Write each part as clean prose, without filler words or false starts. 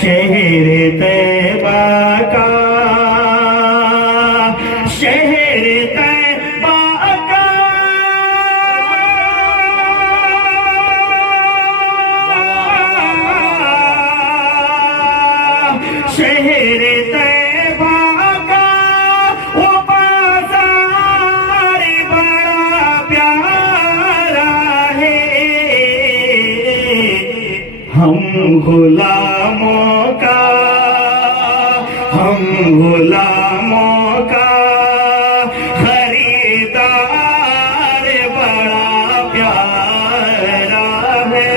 شہر طیبہ کا، شہر طیبہ کا، شہر طیبہ کا وہ بازار بڑا پیارا ہے، ہم غلاموں کا، ہم غلاموں کا خریدار بڑا پیارا ہے،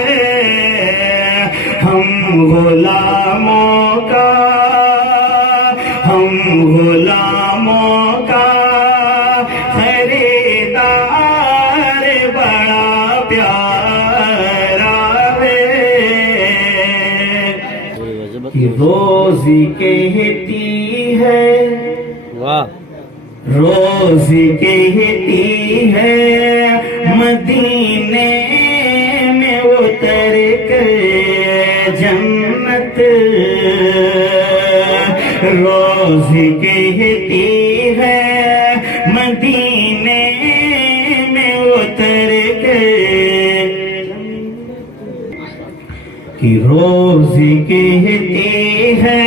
ہم غلاموں کا، ہم غلاموں کا خریدار بڑا پیارا ہے۔ روزی کہتی ہے، روزی کہتی ہے مدینے میں اتر کر جنت، روزی کہتی ہے مدینے میں اتر کر، کہ روزی کہتی ہے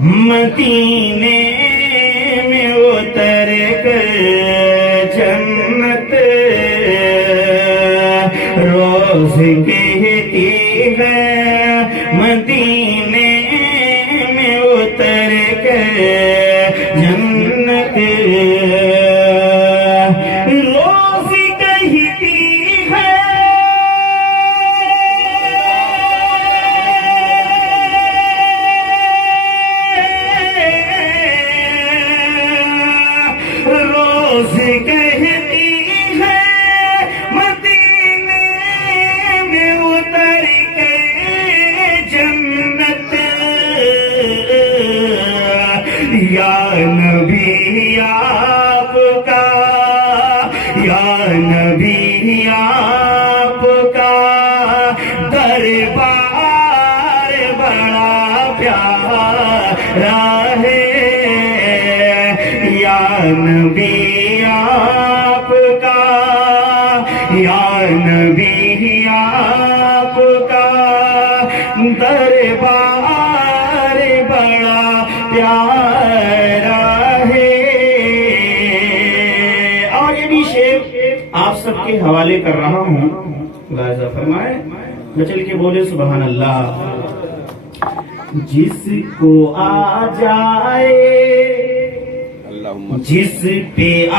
مدینے میں اتر کر جنت، روزی کہتی ہے مدینے میں اتر کر جنت، روزی کہتی ہے روزی کہتی ہے مدینے میں اتر کے جنت، یا نبی آپ کا، یا نبی آپ کا دربار بڑا پیارا ہے، یا نبی آپ کا، یا نبی آپ کا دربار بڑا پیارا ہے۔ اور یہ بھی شعر آپ سب کے حوالے کر رہا ہوں، ملاحظہ فرمائے، چل کے بولے سبحان اللہ۔ جس کو آ جائے، جس پہ آ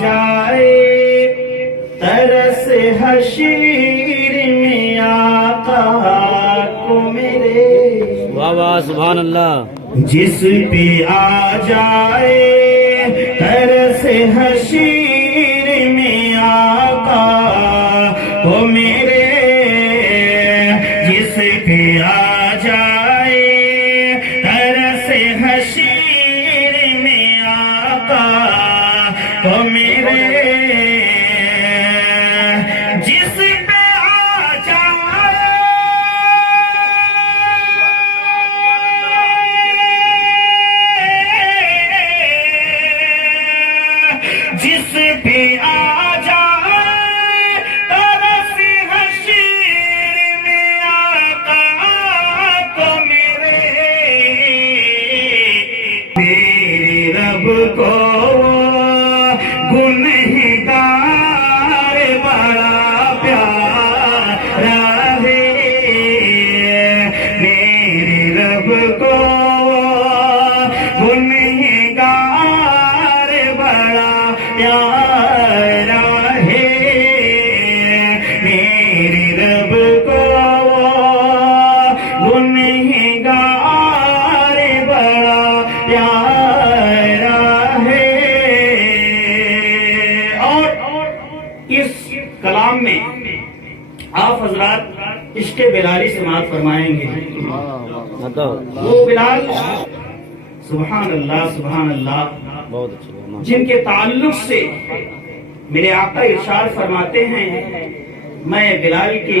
جائے ترس حشیر میں آقا کو میرے، واہ واہ سبحان اللہ، جس پہ آ جائے ترس حشیر میں آقا کو میرے، جس پہ آ جائے ترس حشیر میں آقا کو میرے، جس پہ آ جائے جس پہ آ جائے ترس حشیر میں آقا کو میرے، میرے رب کو گنہگار بڑا پیارا ہے، میرے رب کو گنہگار بڑا پیارا ہے، میرے رب کو گنہگار بڑا پیارا ہے۔ اور اس کلام میں آپ حضرات عشق بلالی سماعت فرمائیں گے، وہ بلال سبحان اللہ سبحان اللہ بہت اچھا، جن کے تعلق سے میرے آقا ارشاد فرماتے ہیں میں بلال کے